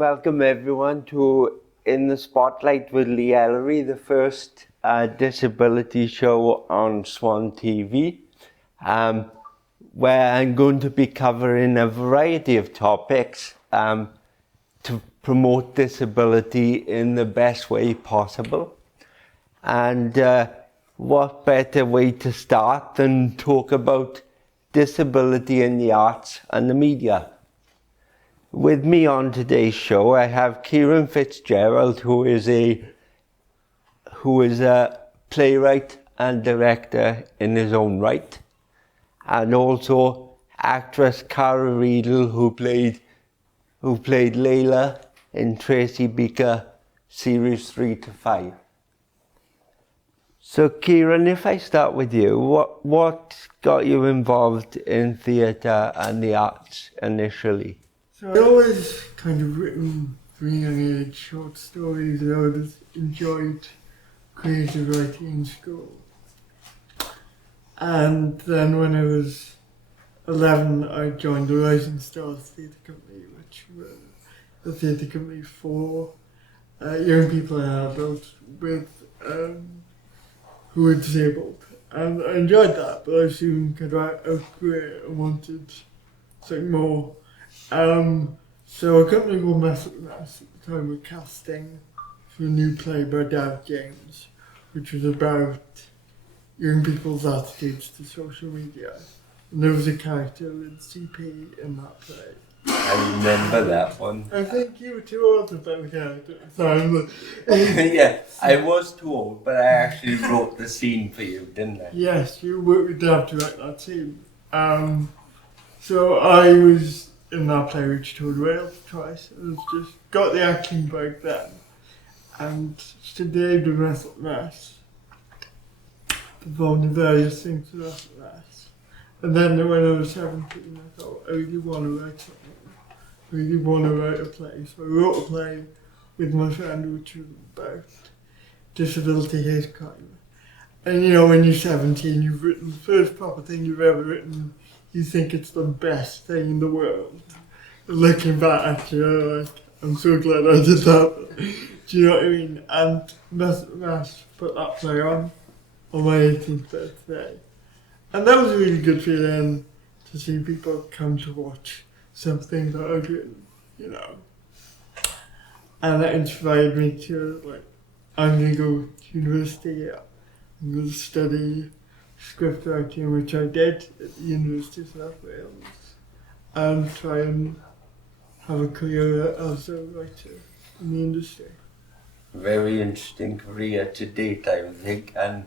welcome everyone to In the Spotlight with Ellery, the first disability show on Swan TV, where I'm going to be covering a variety of topics to promote disability in the best way possible. And what better way to start than talk about disability in the arts and the media. With me on today's show, I have Ciaran Fitzgerald, who is a playwright and director in his own right, and also actress Cara Readle, who played Layla in Tracy Beaker series 3 to 5. So, Kieran, if I start with you, what got you involved in theatre and the arts initially? So I always kind of written from a young age short stories, and I always enjoyed creative writing in school. And then when I was 11, I joined the Rising Stars Theatre Company, which was a theatre company for young people and adults who were disabled. And I enjoyed that, but I soon kind of outgrew it and wanted something more. So a company called Mess at the time were casting for a new play by Cara Jayne, which was about young people's attitudes to social media. And there was a character with CP in that play. I remember that one. I think you were too old to play the character at the time. Yeah, I was too old, but I actually wrote the scene for you, didn't I? Yes, you worked with Dave to write that scene. So I was in that play which toured Wales twice, and just got the acting bug then. And today the Mess at Mess, performed in various things for Mess at Mess. And then when I was 17, I thought I really want to write something. I really want to write a play. So I wrote a play with my friend which was about disability hate crime. And you know, when you're 17, you've written the first proper thing you've ever written. You think it's the best thing in the world. Looking back, you know, like, I'm so glad I did that. Do you know what I mean? And Mess put that play on my 18th birthday. And that was a really good feeling to see people come to watch something that I'd written, you know. And that inspired me to, like, I'm going to go to university, I'm going to study Scriptwriting, which I did at the University of South Wales, and try and have a career as a writer in the industry. Very interesting career to date, I would think, and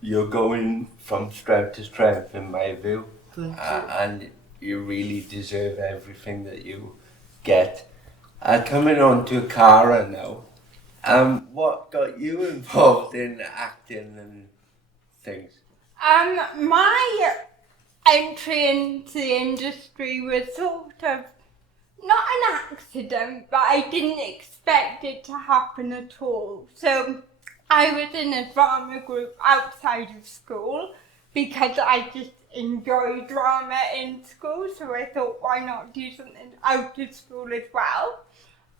you're going from strength to strength, in my view. Thank you. And you really deserve everything that you get. Coming on to Cara now, what got you involved in acting and things? My entry into the industry was sort of not an accident, but I didn't expect it to happen at all. So I was in a drama group outside of school because I just enjoyed drama in school, so I thought, why not do something out of school as well?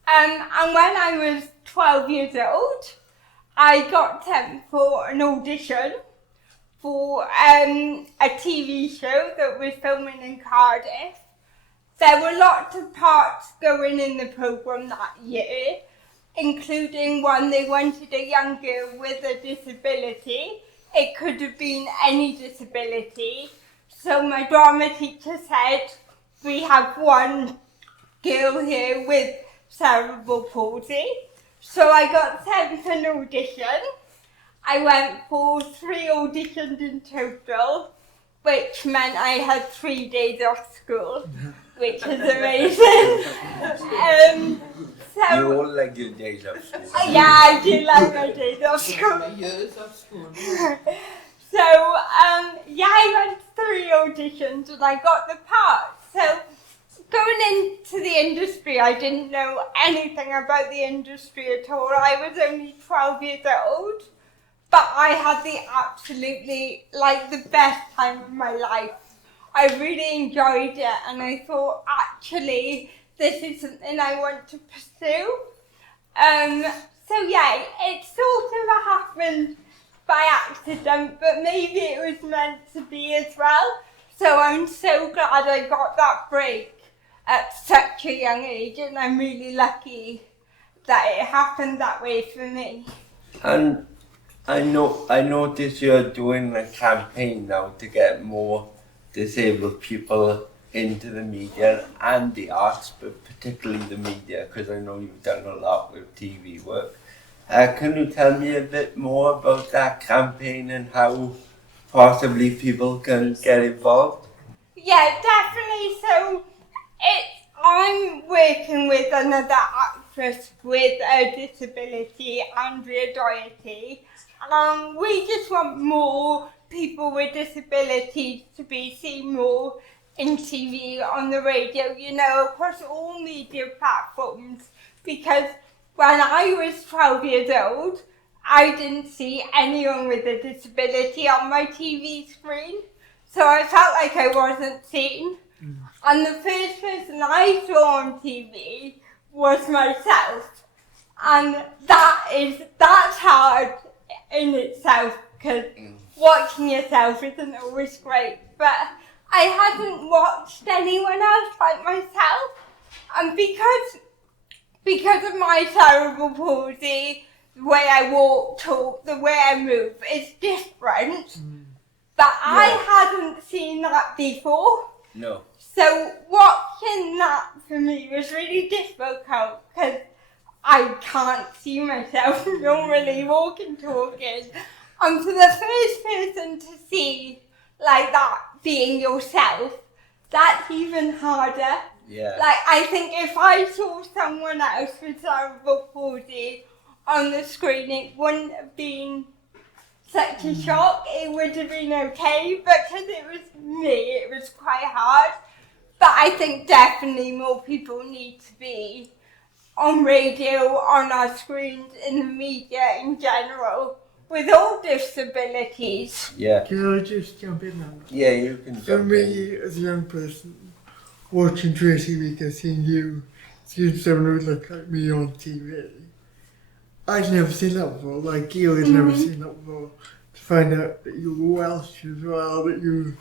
And when I was 12 years old, I got sent for an audition for a TV show that was filming in Cardiff. There were lots of parts going in the programme that year, including one they wanted a young girl with a disability. It could have been any disability. So my drama teacher said, we have one girl here with cerebral palsy. So I got sent for an audition. I went for 3 auditions in total, which meant I had 3 days off school, which is amazing. You all like your days off school. Yeah, I do like my days off school. Years of school. So, I went to 3 auditions and I got the part. So, going into the industry, I didn't know anything about the industry at all. I was only 12 years old. But I had the absolutely, the best time of my life. I really enjoyed it, and I thought, actually, this is something I want to pursue. So yeah, it sort of happened by accident, but maybe it was meant to be as well. So I'm so glad I got that break at such a young age, and I'm really lucky that it happened that way for me. And I noticed you're doing a campaign now to get more disabled people into the media and the arts, but particularly the media, because I know you've done a lot with TV work. Can you tell me a bit more about that campaign and how possibly people can get involved? Yeah, definitely. So I'm working with another actress with a disability, Andrea Doherty. We just want more people with disabilities to be seen more in TV, on the radio, you know, across all media platforms, because when I was 12 years old, I didn't see anyone with a disability on my TV screen, so I felt like I wasn't seen. And the first person I saw on TV was myself, and that's hard in itself, because watching yourself isn't always great, but I hadn't watched anyone else like myself, and because of my cerebral palsy, the way I walk, talk, the way I move is different, but I hadn't seen that before. No. So watching that for me was really difficult, because I can't see myself normally walking, talking. And for the first person to see like that being yourself, that's even harder. Yeah. Like, I think if I saw someone else with cerebral palsy on the screen, it wouldn't have been such a shock. It would have been okay, but because it was me, it was quite hard. But I think definitely more people need to be on radio, on our screens, in the media in general, with all disabilities. Yeah. Can I just jump in on that? Yeah, you can For jump me, in. as a young person, watching Tracy Beaker, seeing someone who looked like me on TV, I'd never seen that before. Like you had never seen that before. To find out that you were Welsh as well, that you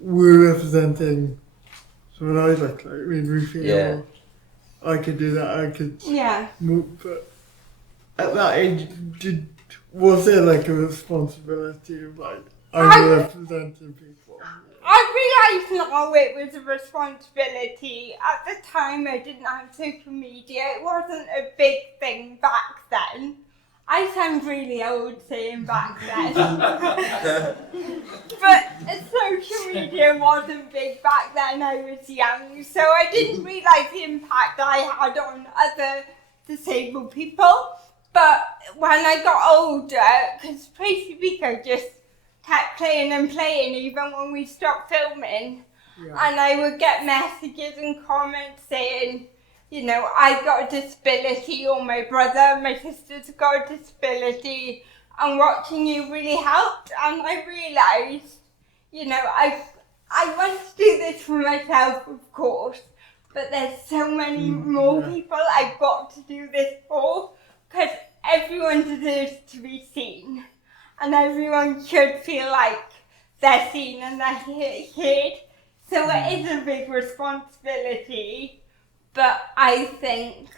were representing someone I looked like. I mean, we feel I could do that. I could move, but at that age, was there like a responsibility of like I'm representing people? I realised now it was a responsibility. At the time I didn't have social media, it wasn't a big thing back then. I sound really old saying back then. But social media wasn't big back then, I was young, so I didn't realise the impact I had on other disabled people. But when I got older, because Tracy Beaker just kept playing and playing even when we stopped filming, and I would get messages and comments saying, you know, I've got a disability, or my brother, my sister's got a disability, and watching you really helped. And I realised, you know, I want to do this for myself, of course, but there's so many more people I've got to do this for, because everyone deserves to be seen, and everyone should feel like they're seen and they're heard. So it is a big responsibility, but I think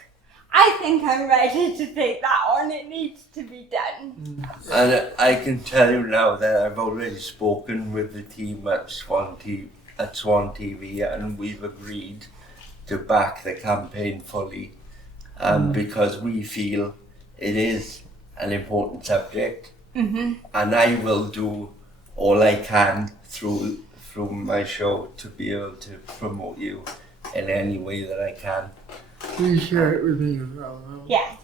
I'm ready to take that on. It needs to be done. And I can tell you now that I've already spoken with the team at Swan TV, and we've agreed to back the campaign fully, because we feel it is an important subject, and I will do all I can through my show to be able to promote you in any way that I can. Please share it with me as well. Yeah.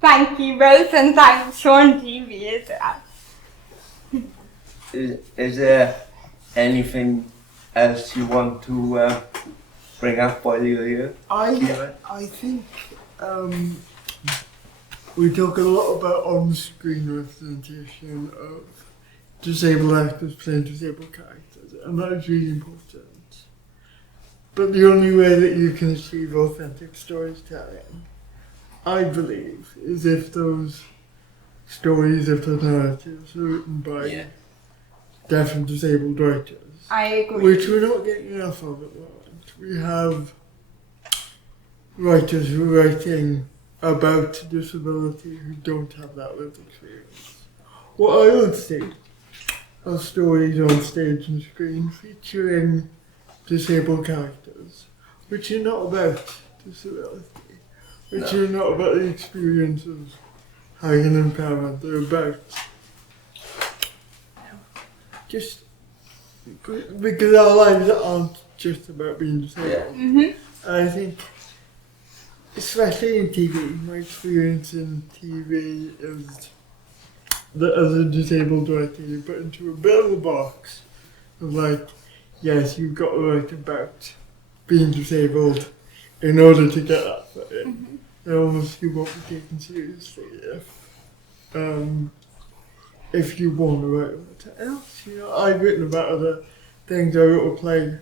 Thank you, Rose, and thanks Swan TV as well. Is there anything else you want to bring up while you're here? I think we talk a lot about on-screen representation of disabled actors playing disabled characters, and that is really important. But the only way that you can achieve authentic storytelling, I believe, is if those stories, if the narratives are written by deaf and disabled writers. I agree. Which we're not getting enough of at the moment. We have writers who are writing about disability who don't have that lived experience. What I would see are stories on stage and screen featuring disabled characters, which are not about disability, which are not about the experience of having an impairment. They're about just because our lives aren't just about being disabled. And I think, especially in TV, my experience in TV is that as a disabled writer, you're put into a bit of a box of like, yes, you've got to write about being disabled in order to get that put in. And almost you won't be taken seriously if you want to write about it else. You know, I've written about other things. I wrote a play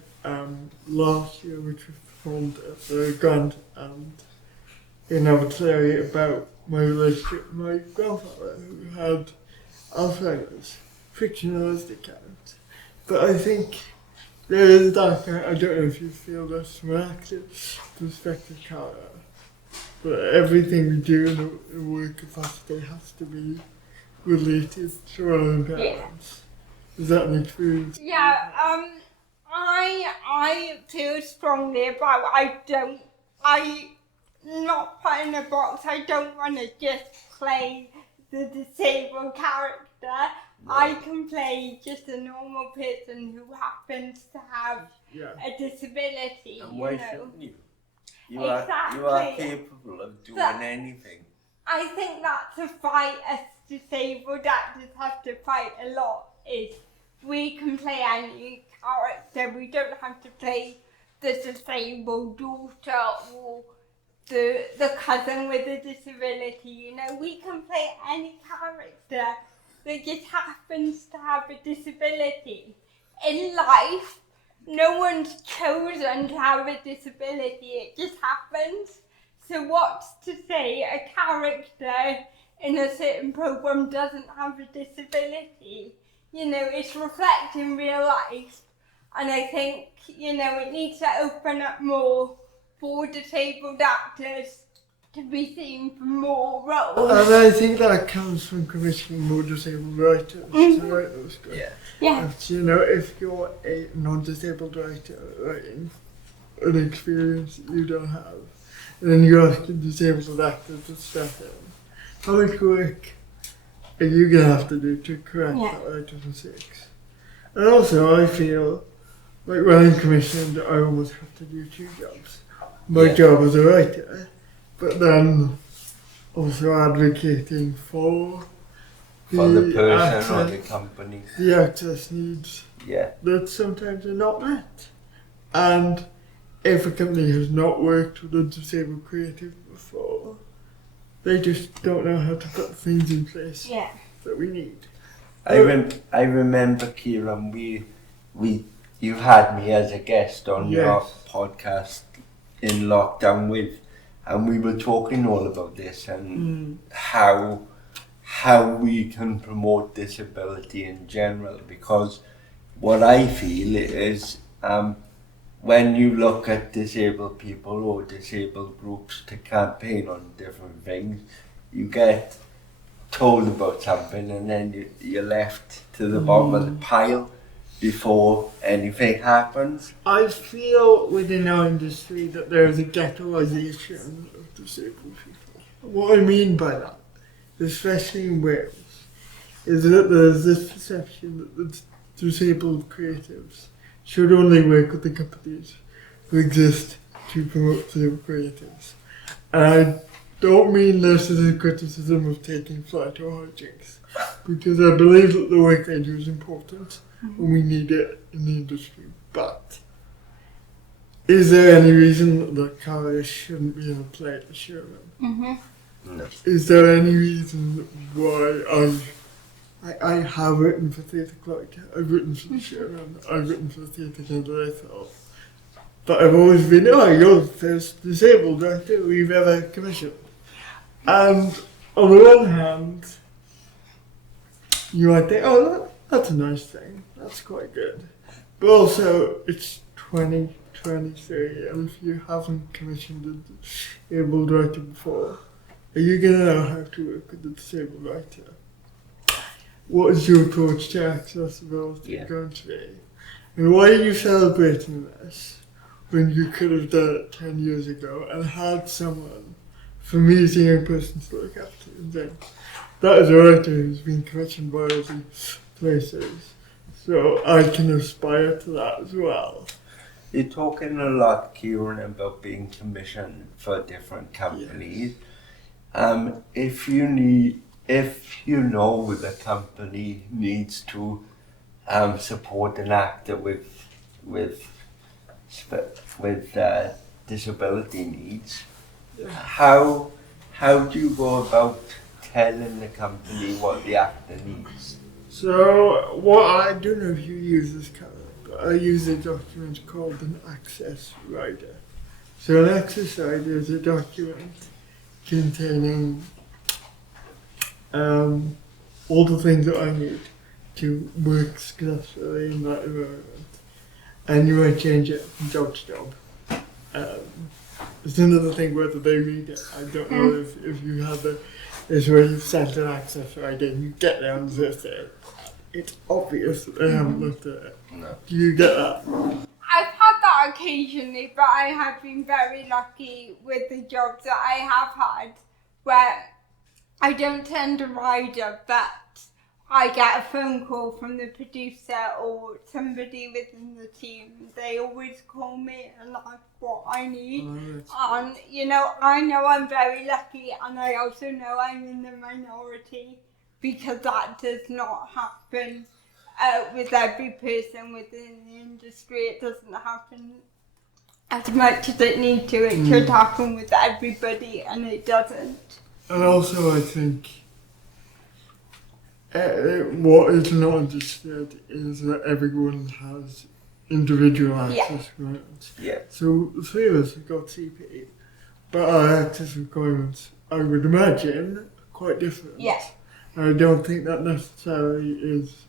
last year which was performed at the Grand and in Ellery about my relationship with my grandfather who had Alzheimer's, fictionalised account. But I think there is that, I don't know if you feel this from an active perspective, Cara, but everything we do in a work capacity has to be related to our impairments. Is that an experience? Yeah, I feel strongly about I not put in a box. I don't want to just play the disabled character. No. I can play just a normal person who happens to have a disability. And why shouldn't you? You exactly. are capable of doing anything. I think that's a fight us disabled actors have to fight a lot. Is we can play any character. We don't have to play the disabled daughter or the cousin with a disability. You know, we can play any character that just happens to have a disability. In life, no one's chosen to have a disability. It just happens. So what's to say a character in a certain program doesn't have a disability? You know, it's reflecting real life. And I think, you know, it needs to open up more for disabled actors to be seen for more roles. And I think that comes from commissioning more disabled writers to write those scripts. Yeah. You know, if you're a non-disabled writer writing an experience that you don't have, and then you ask a disabled actor to step in, how much work are you going to have to do to correct that writer's mistakes? And also, I feel like when I'm commissioned, I almost have to do two jobs. My job as a writer, but then also advocating for the person or the company. The access needs that sometimes are not met. And if a company has not worked with a disabled creative before, they just don't know how to put things in place that we need. I remember, Kieran, you had me as a guest on your podcast in lockdown and we were talking all about this and how we can promote disability in general, because what I feel is when you look at disabled people or disabled groups to campaign on different things, you get told about something and then you're left to the bottom of the pile before anything happens. I feel within our industry that there is a ghettoisation of disabled people. What I mean by that, especially in Wales, is that there's this perception that the disabled creatives should only work with the companies who exist to promote disabled creatives. And I don't mean this as a criticism of taking flight or hijinks, because I believe that the work they do is important and we need it in the industry. But is there any reason that Cara shouldn't be in a play at the showroom? No. Is there any reason why I have written for Theatr Clwyd, I've written for the showroom, I've written for the Theatr Genedlaethol, but I've always been, oh, you're the first disabled writer we've ever commissioned. And on the one hand, you might think, oh, that's a nice thing, that's quite good. But also, it's 2023, and if you haven't commissioned a disabled writer before, are you going to know how to work with a disabled writer? What is your approach to accessibility going to be? And why are you celebrating this when you could have done it 10 years ago and had someone from me as a young person to look up to and think, that is a writer who's been commissioned by all these places, so I can aspire to that as well. You're talking a lot, Kieran, about being commissioned for different companies. Yes. If you know the company needs to support an actor with disability needs, how do you go about telling the company what the actor needs? So, what I don't know if you use this kind of, but I use a document called an access rider. So an access rider is a document containing all the things that I need to work successfully in that environment. And you might change it from job to job. There's another thing whether they read it. I don't know if you have this where you've sent an access rider and you get there on the first day. It's obvious that they haven't looked at it. No. Do you get that? I've had that occasionally, but I have been very lucky with the jobs that I have had where I don't send a rider, but I get a phone call from the producer or somebody within the team. They always call me and ask what I need. And, I know I'm very lucky, and I also know I'm in the minority because that does not happen with every person within the industry. It doesn't happen as much as it needs to. It should happen with everybody, and it doesn't. And also, I think what is not understood is that everyone has individual access requirements. Yeah. So the three of us have got CP, but our access requirements, I would imagine, are quite different. Yeah. I don't think that necessarily is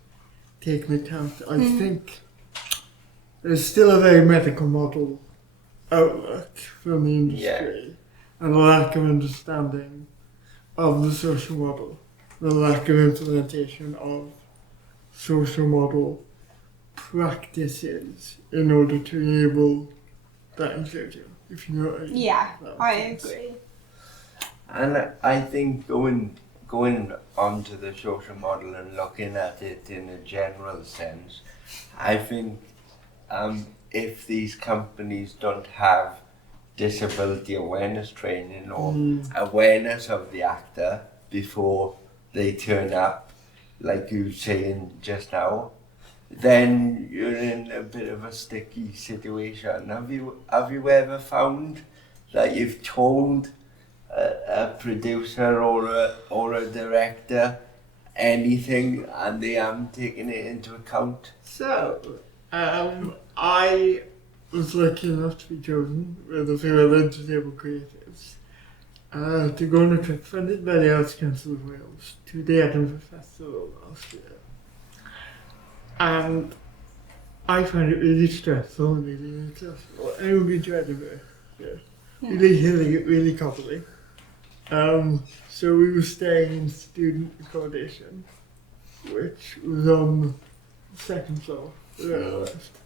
taken account. I think there's still a very medical model outlook from the industry and a lack of understanding of the social model, the lack of implementation of social model practices in order to enable that inclusion, if you know what I mean. Yeah, I agree. And I think going onto the social model and looking at it in a general sense, I think if these companies don't have disability awareness training or awareness of the actor before they turn up, like you were saying just now, then you're in a bit of a sticky situation. Have you ever found that you've told a producer or a director anything and they haven't taken it into account? So, I was lucky enough to be chosen with a few other disabled creatives to go on a trip funded by the Arts Council of Wales to the Edinburgh Festival last year. And I found it really stressful and really inaccessible. Anyone been to Edinburgh? Yeah. Really hilly, really cobbly. So we were staying in student accommodation, which was on the second floor, without a lift.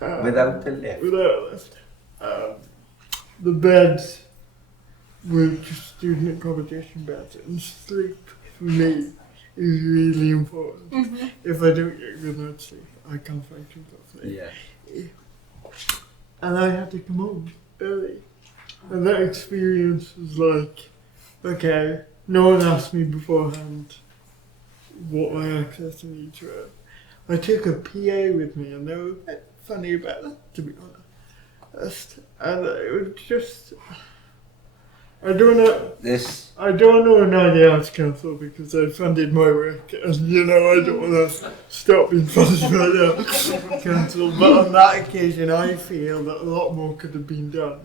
Without a lift? Without a lift. The beds were just student accommodation beds, and sleep for me is really important. If I don't get good night's sleep, I can't function properly. Yeah. And I had to come home early. And that experience was like, okay, no one asked me beforehand what my access needs were. I took a PA with me and they were a bit funny about it, to be honest. And it was just, I don't know. This, I don't know now the Arts Council because I funded my work, and you know I don't want to stop being funded by the Arts Council. But on that occasion, I feel that a lot more could have been done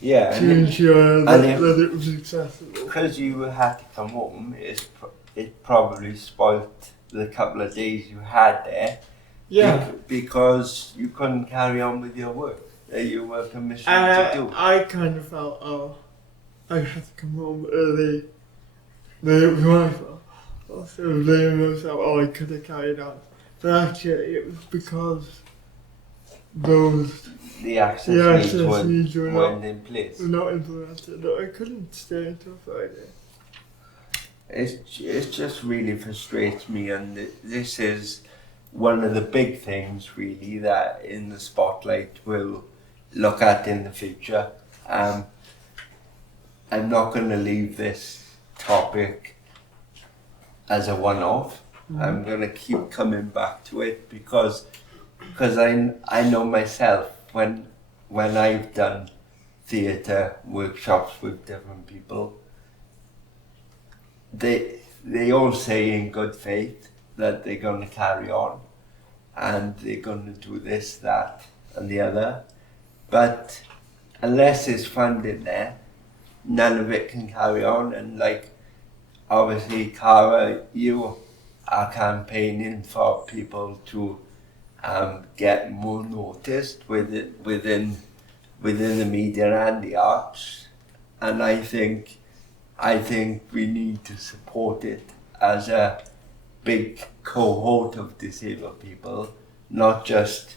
yeah, to ensure that, and that it was accessible. because you had to come home, it probably spoilt the couple of days you had there. Yeah. Because you couldn't carry on with your work that you were commissioned to do. I kind of felt, oh, I had to come home early. Then it was my fault. Also, blaming myself, oh, I could have carried on. But actually, it was because The access needs were weren't in place. not implemented. I couldn't stay until Friday. It just really frustrates me, and this is one of the big things really that in the spotlight we'll look at in the future. I'm not going to leave this topic as a one-off. I'm going to keep coming back to it because I know myself when I've done theatre workshops with different people, they all say in good faith that they're going to carry on and they're going to do this, that and the other, but unless there's funding there, none of it can carry on. And like obviously Cara, you are campaigning for people to get more noticed within the media and the arts, and I think we need to support it as a big cohort of disabled people, not just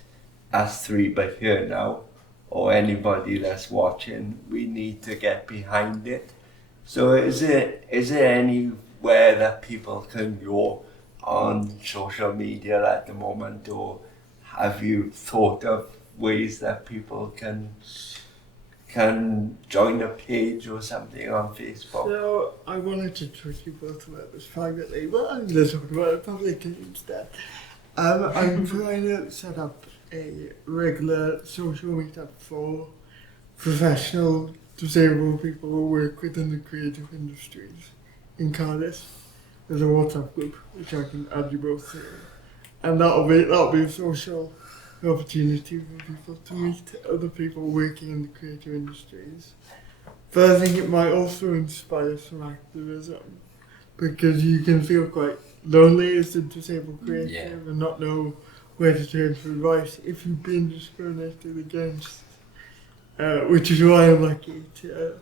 us three but here now, or anybody that's watching. We need to get behind it. So is there anywhere that people can go on social media at the moment, or have you thought of ways that people can join a page or something on Facebook? So I wanted to talk to you both about this privately, but I'm going to talk about it publicly instead. I'm trying to set up a regular social meetup for professional disabled people who work within the creative industries in Cardiff. There's a WhatsApp group which I can add you both to, and that'll be a social opportunity for people to meet other people working in the creative industries. But I think it might also inspire some activism, because you can feel quite lonely as a disabled creative and not know where to turn for advice if you've been discriminated against, which is why I'm lucky to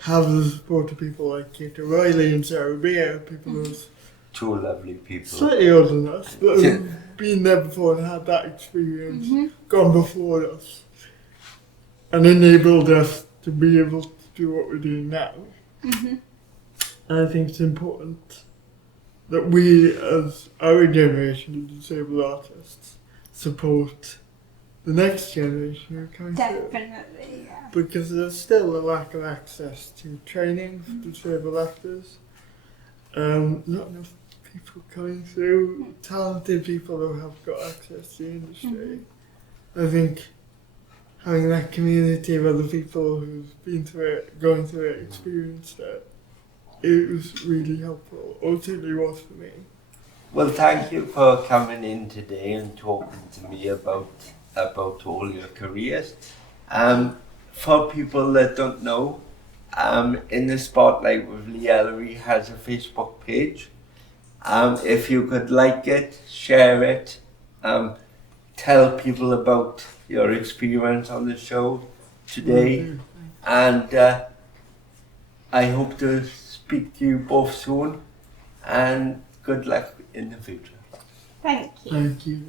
have the support of people like Kate O'Reilly and Sarah Beer, people who's Two lovely people. slightly older than us, but have been there before and had that experience, gone before us, and enabled us to be able to do what we're doing now. And I think it's important that we, as our generation of disabled artists, support the next generation who are coming through. Definitely, yeah. Because there's still a lack of access to training for disabled actors. Not enough people coming through, talented people who have got access to the industry. I think having that community of other people who've been through it, going through it, experienced it, it was really helpful, or it certainly was for me. Well, thank you for coming in today and talking to me about all your careers. For people that don't know, In the Spotlight with Lee Ellery has a Facebook page. If you could like it, share it, tell people about your experience on the show today, and I hope to speak to you both soon, and good luck in the future. Thank you. Thank you.